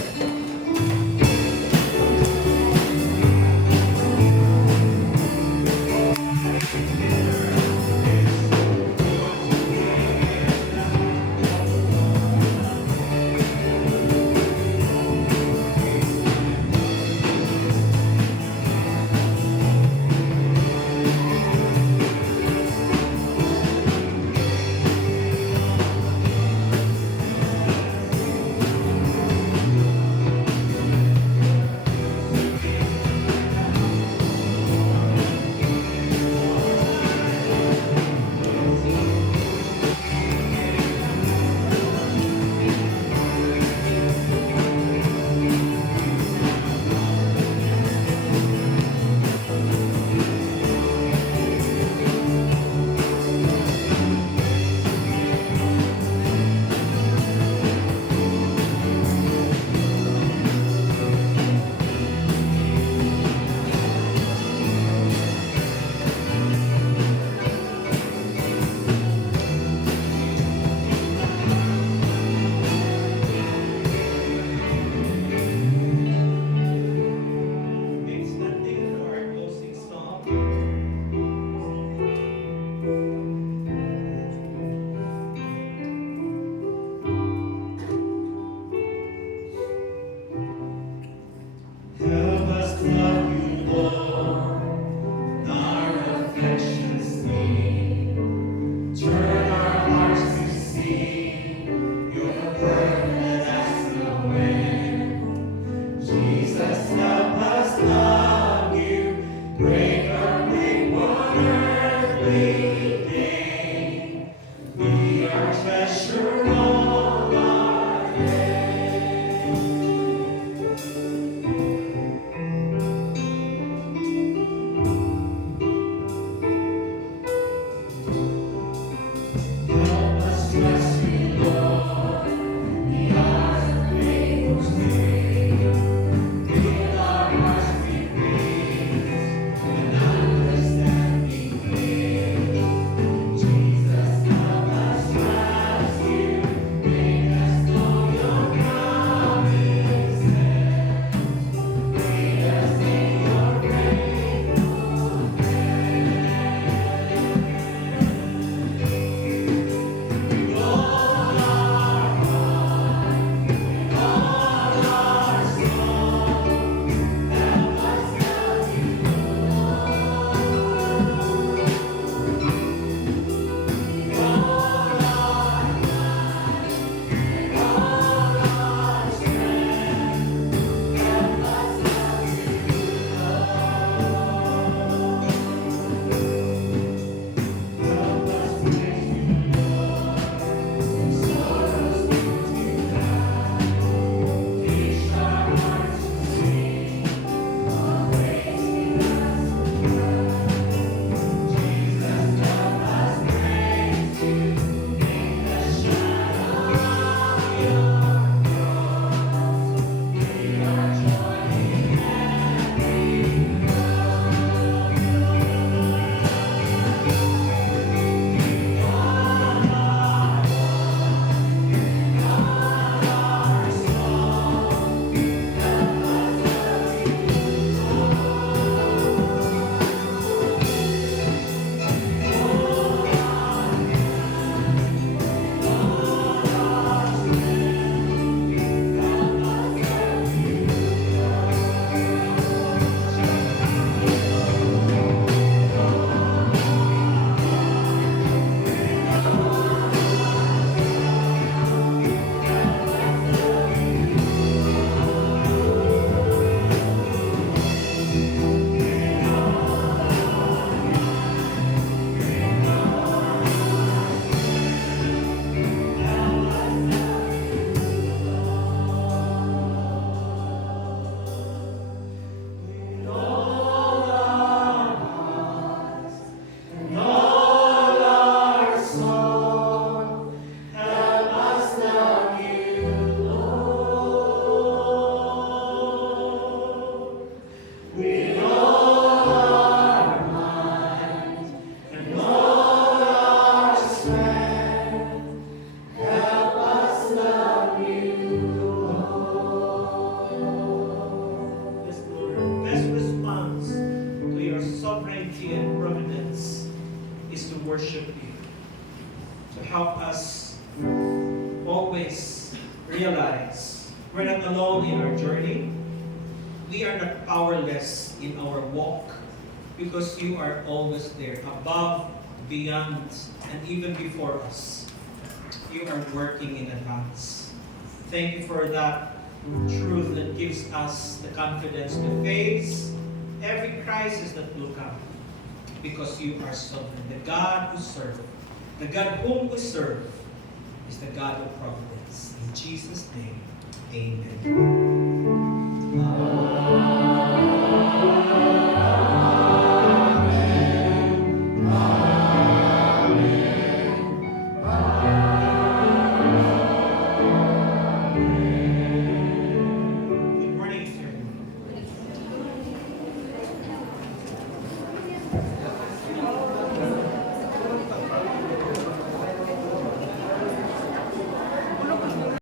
help us always realize we're not alone in our journey. We are not powerless in our walk because you are always there, above, beyond, and even before us. You are working in advance. Thank you for that truth that gives us the confidence to face every crisis that will come because you are sovereign. The God who serve, the God whom we serve is the God of providence. In Jesus' name, amen.